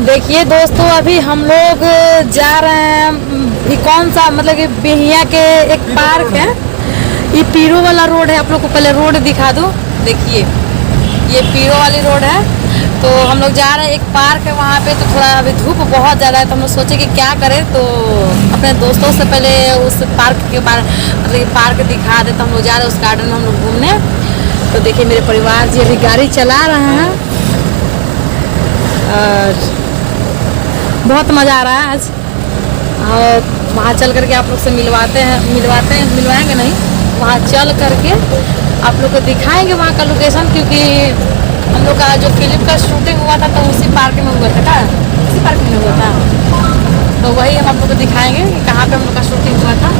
देखिए दोस्तों, अभी हम लोग जा रहे हैं। ये कौन सा मतलब कि बिहिया के एक पार्क है। ये पीरो वाला रोड है। आप लोग को पहले रोड दिखा दूँ। देखिए ये पीरो वाली रोड है। तो हम लोग जा रहे हैं, एक पार्क है वहाँ पे। तो थोड़ा अभी धूप बहुत ज़्यादा है, तो हम लोग सोचे कि क्या करें। तो अपने दोस्तों से पहले उस पार्क के बारे मतलब पार्क दिखा दे। तो हम लोग जा रहे हैं उस गार्डन में हम लोग घूमने। तो देखिए मेरे परिवार जी अभी गाड़ी चला रहे हैं और बहुत मज़ा आ रहा है आज। और वहाँ चल करके आप लोग से मिलवाएंगे नहीं, वहाँ चल करके आप लोग को दिखाएंगे वहाँ का लोकेशन। क्योंकि हम लोग का जो फिल्म का शूटिंग हुआ था तो उसी पार्क में हुआ था। उसी पार्क में हुआ था। तो वही हम आप लोग को दिखाएंगे कि कहाँ पे हम लोग का शूटिंग हुआ था।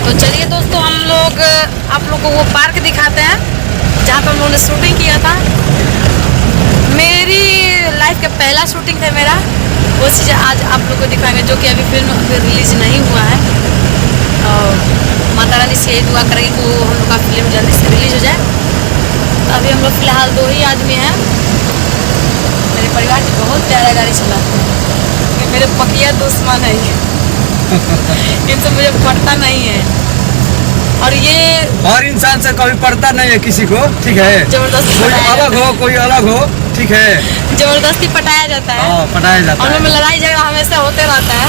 तो चलिए दोस्तों, हम लोग आप लोग को वो पार्क दिखाते हैं जहाँ पर हम लोगों ने शूटिंग किया था। मेरी लाइफ का पहला शूटिंग था मेरा। वो चीज़ आज आप लोग को दिखाएंगे, जो कि अभी फिल्म रिलीज नहीं हुआ है। और माता रानी से यही दुआ करेंगे कि वो हम लोग का फिल्म जल्दी से रिलीज हो जाए। तो अभी हम लोग फिलहाल 2 ही आदमी हैं। मेरे परिवार की बहुत प्यारा गाड़ी चलाते हैं। मेरे पकिया दुश्मन है इनसे मुझे पड़ता नहीं है। और ये हर इंसान से कभी पड़ता नहीं है किसी को, ठीक है। जबरदस्ती कोई अलग हो कोई अलग हो, ठीक है। जबरदस्ती पटाया जाता है। पटाया जाता है। हम लोग में लड़ाई झगड़ा हमेशा होते रहता है,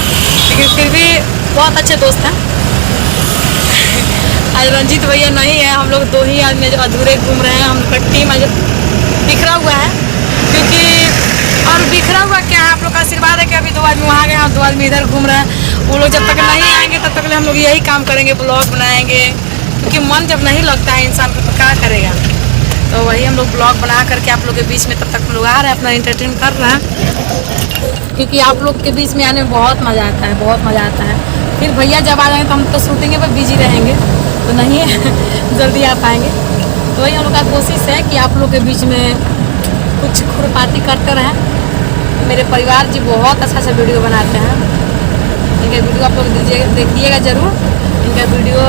लेकिन फिर भी बहुत अच्छे दोस्त हैं। आज रंजीत भैया नहीं है, हम लोग 2 ही आदमी जो अधूरे घूम रहे हैं। हम लोग का टीम आज बिखरा हुआ है। क्योंकि और बिखरा हुआ क्या है, आप लोग का आशीर्वाद है कि अभी 2 आदमी वहाँ गए हैं, 2 आदमी इधर घूम रहे हैं। वो लोग जब तक नहीं आएंगे तब तक हम लोग यही काम करेंगे, ब्लॉग बनाएंगे। क्योंकि मन जब नहीं लगता है इंसान को तो क्या करेगा। तो वही हम लोग ब्लॉग बना करके आप लोग के बीच में तब तक हम लोग आ रहे हैं, अपना एंटरटेन कर रहे हैं। क्योंकि आप लोग के बीच में आने में बहुत मज़ा आता है, बहुत मज़ा आता है। फिर भैया जब आ जाएंगे तो हम तो शूटिंग पर बिजी रहेंगे, तो नहीं जल्दी आ पाएंगे। तो वही हम लोग का कोशिश है कि आप लोग के बीच में कुछ खुरपाती करते रहें। मेरे परिवार जी बहुत अच्छा वीडियो बनाते हैं। इनका वीडियो आप लोग देखिएगा ज़रूर। इनका वीडियो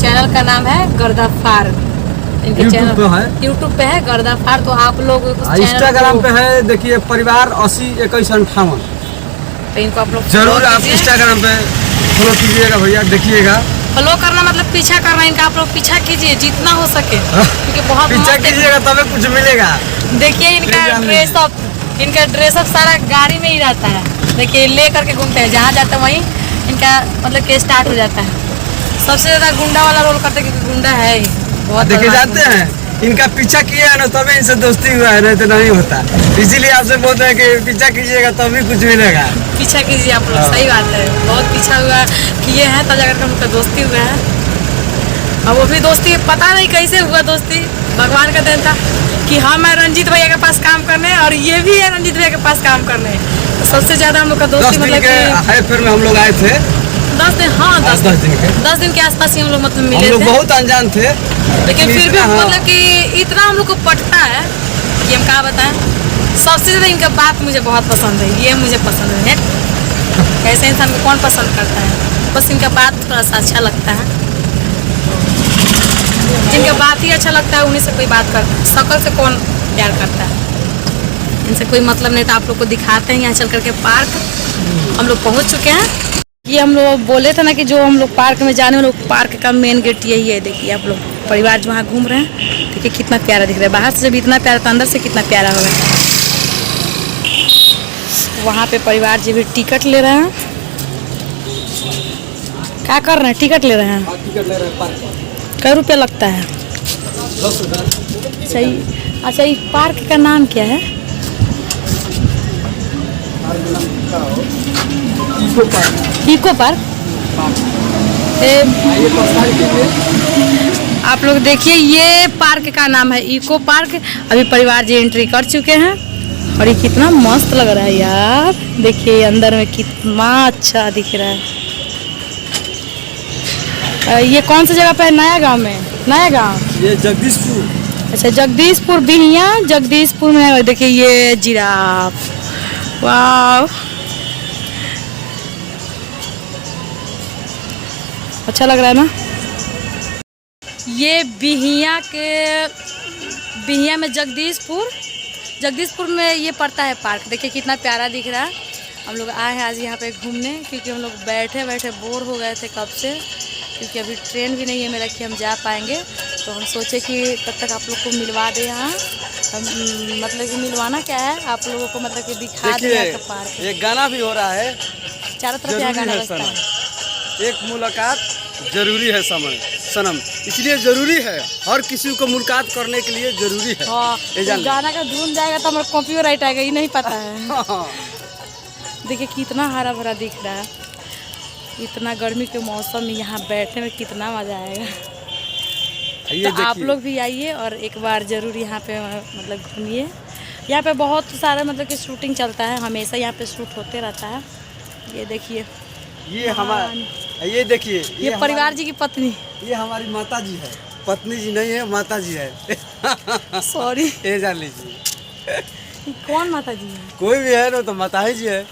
चैनल का नाम है गर्दा फार। इनके चैनल यूट्यूब पे है गर्दा फार। तो आप लोग इंस्टाग्राम पे है, देखिए परिवार 802158। तो इनको आप लोग जरूर आप इंस्टाग्राम पे फॉलो कीजिएगा भैया, देखिएगा। फॉलो करना मतलब पीछा करना। इनका आप लोग पीछा कीजिए जितना हो सके, क्योंकि बहुत पीछा कीजिएगा तभी कुछ मिलेगा। देखिए इनका ड्रेसअप सारा गाड़ी में ही रहता है। देखिए ले करके घूमते हैं, जहाँ जाते हैं वहीं इनका मतलब कि स्टार्ट हो जाता है। सबसे ज़्यादा गुंडा वाला रोल करते हैं, क्योंकि गुंडा है ही बहुत। देखे जाते हैं इनका पीछा किया है ना, तभी इनसे दोस्ती हुआ है, नहीं तो नहीं होता। इसीलिए आपसे बोलते हैं कि पीछा कीजिएगा तभी कुछ मिलेगा। पीछा कीजिए आप लोग, सही बात है। बहुत पीछा हुआ किए हैं तब जाकर उनका दोस्ती हुआ है। और वो भी दोस्ती पता नहीं कैसे हुआ दोस्ती, भगवान का देन था कि हाँ मैं रंजीत भैया के पास काम करने और ये भी है रंजीत भैया के पास काम करने। तो सबसे ज्यादा हम लोग का दोस्ती मतलब कि फिर में हम लोग आए थे 10 दिन। हाँ 10 दिन के आसपास ही हम लोग मतलब मिले थे। बहुत अनजान थे, लेकिन फिर भी मतलब कि इतना हम लोग को पटता है कि हम क्या बताएं। सबसे ज्यादा इनका बात मुझे बहुत पसंद है। ये मुझे पसंद है। ऐसे इंसान को कौन पसंद करता है, बस इनका बात थोड़ा सा अच्छा लगता है। जिनका बात ही अच्छा लगता है उन्हीं से कोई बात करता है। शकल से कौन प्यार करता है, इनसे कोई मतलब नहीं। तो आप लोग को दिखाते हैं यहाँ चल करके पार्क। हम लोग पहुँच चुके हैं। ये हम लोग बोले थे ना कि जो हम लोग पार्क में जाने वाले, पार्क का मेन गेट यही है। देखिए आप लोग परिवार जो वहाँ घूम रहे हैं, देखिए कितना प्यारा दिख रहा है। बाहर से जब इतना प्यारा तो अंदर से कितना प्यारा होगा। वहाँ पे परिवार जी भी टिकट ले रहे हैं। क्या कर रहे हैं, टिकट ले रहे हैं। कै रुपया लगता है? 10 रुपया। अच्छा ये पार्क का नाम क्या है? Eco park. आप लोग देखिए ये पार्क का नाम है इको पार्क। अभी परिवार जी एंट्री कर चुके हैं और ये कितना मस्त लग रहा है यार। देखिए अंदर में कितना अच्छा दिख रहा है। ये कौन सी जगह पे है? नया गांव में। नया गांव ये जगदीशपुर। अच्छा जगदीशपुर बिहिया जगदीशपुर में। देखिए ये जिराफ, वाह अच्छा लग रहा है ना। ये बिहिया में जगदीशपुर जगदीशपुर में ये पड़ता है पार्क। देखिए कितना प्यारा दिख रहा है। हम लोग आए हैं आज यहाँ पे घूमने, क्योंकि हम लोग बैठे बैठे बोर हो गए थे कब से, क्योंकि अभी ट्रेन भी नहीं है मेरा कि हम जा पाएंगे। तो हम सोचे कि तब तक आप लोग को मिलवा दे यहाँ। मतलब कि मिलवाना क्या है, आप लोगों को मतलब कि दिखा दे यहाँ का पार्क। एक गाना भी हो रहा है, चारों तरफ यहाँ गाना बजता है। एक मुलाकात जरूरी है सनम, इसलिए जरूरी है, हर किसी को मुलाकात करने के लिए जरूरी है। हाँ, तो गाना का धुन जाएगा तो हमारा कॉपीराइट आएगा, ये नहीं पता है। देखिए कितना हरा भरा दिख रहा है। इतना गर्मी के मौसम में यहाँ बैठने में कितना मज़ा आएगा। तो आप लोग भी आइए और एक बार ज़रूर यहाँ पे मतलब घूमिए। यहाँ पे बहुत सारा मतलब कि शूटिंग चलता है, हमेशा यहाँ पे शूट होते रहता है। ये देखिए, ये हमारा, ये देखिए, ये परिवार जी की पत्नी, ये हमारी माता जी है। पत्नी जी नहीं है, माता जी है। सॉरी, ये जान लीजिए। कौन माता जी है? कोई भी है ना तो माता ही जी है।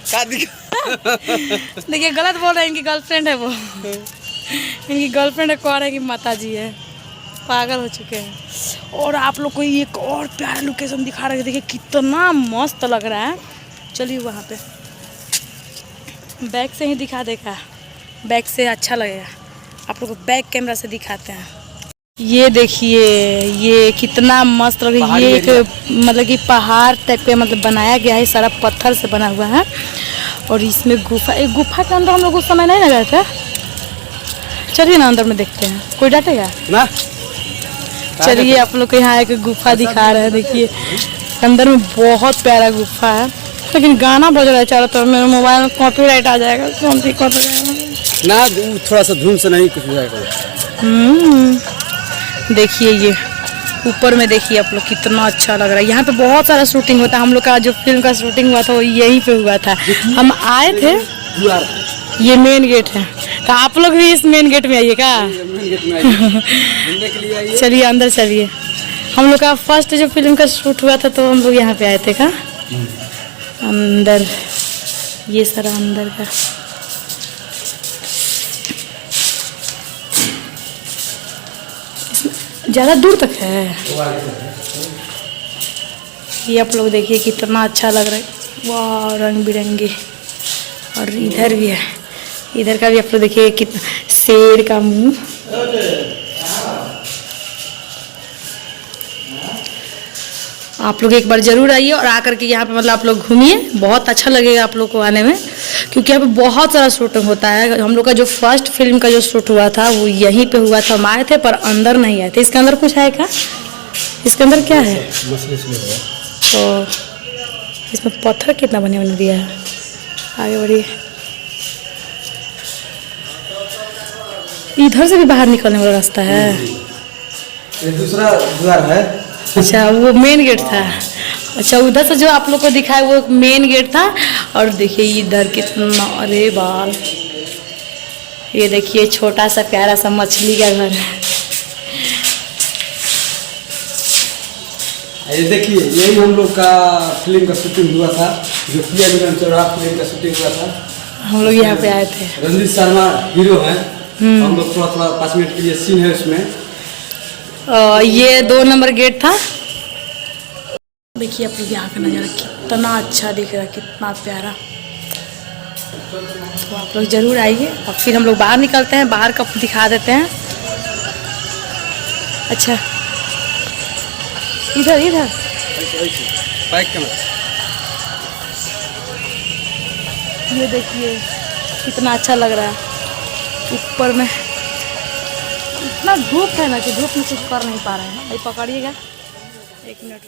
देखिए गलत बोल रहे हैं, इनकी गर्लफ्रेंड है वो। इनकी गर्लफ्रेंड है, कह रहे हैं कि माता जी है। पागल हो चुके हैं। और आप लोग को एक और प्यारा लोकेशन दिखा रहे हैं। देखिए कितना मस्त लग रहा है। चलिए वहाँ पे बैक से ही दिखा देगा, बैक से अच्छा लगेगा। आप लोग को बैक कैमरा से दिखाते हैं। ये देखिए ये कितना मस्त लग रहा है। ये एक मतलब कि पहाड़ टाइप के मतलब बनाया गया है, सारा पत्थर से बना हुआ है। और इसमें गुफा, एक गुफा के अंदर हम लोग उस समय नहीं लगा था। चलिए ना अंदर में देखते हैं, कोई डांटेगा ना। चलिए आप लोग को यहाँ एक गुफा दिखा रहे हैं। देखिए अंदर में बहुत प्यारा गुफा है, लेकिन गाना बज रहा है चारों तरफ। मेरे मोबाइल में कॉपीराइट आ जाएगा, कौन दिक्कत हो जाएगा ना। थोड़ा सा धुन से नहीं कुछ हो जाएगा। देखिए ये ऊपर में देखिए आप लोग, कितना अच्छा लग रहा है। यहाँ पे बहुत सारा शूटिंग होता है। हम लोग का जो फिल्म का शूटिंग हुआ था वो यहीं पे हुआ था। हम आए थे, ये मेन गेट है। तो आप लोग भी इस मेन गेट में आइएगा। चलिए अंदर चलिए। हम लोग का फर्स्ट जो फिल्म का शूट हुआ था तो हम लोग यहाँ पे आए थे। का अंदर, ये सारा अंदर का। ज़्यादा दूर तक है। ये आप लोग देखिए कितना अच्छा लग रहा है। वाह रंग बिरंगे। और इधर भी है, इधर का भी आप लोग देखिए कितना, शेर का मुंह। आप लोग एक बार ज़रूर आइए और आकर के यहाँ पे मतलब आप लोग घूमिए। बहुत अच्छा लगेगा आप लोग को आने में, क्योंकि यहाँ पे बहुत सारा शूटिंग होता है। हम लोग का जो फर्स्ट फिल्म का जो शूट हुआ था वो यहीं पे हुआ था। हम आए थे पर अंदर नहीं आए थे। इसके अंदर कुछ है क्या? इसके अंदर क्या है? तो इसमें पत्थर कितना बने बने दिया है। आगे बढ़िए। इधर से भी बाहर निकलने वाला रास्ता है। ये दूसरा द्वार है। अच्छा वो मेन गेट था। अच्छा उधर से जो आप लोग को दिखाया वो मेन गेट था। और देखिए इधर कितना, अरे बाल, ये देखिए छोटा सा प्यारा सा मछली का घर है। ये देखिए यही हम लोग का फिल्म का शूटिंग हुआ था, जो पिया मिलन चौराहा फिल्म का शूटिंग हुआ था। हम लोग यहाँ पे आए थे। रणजीत शर्मा हीरो हैं। हम लोग थोड़ा 5 मिनट के लिए सीन है उसमें। ये 2 नंबर गेट था। देखिए आप लोग यहाँ का नज़ारा कितना अच्छा दिख रहा है, कितना प्यारा। तो आप लोग ज़रूर आइए। और फिर हम लोग बाहर निकलते हैं, बाहर का दिखा देते हैं। अच्छा इधर इधर बाइक कैमरा, ये देखिए कितना अच्छा लग रहा है। ऊपर में इतना धूप है ना कि धूप में कुछ कर नहीं पा रहे हैं। अभी पकड़िएगा, 1 मिनट।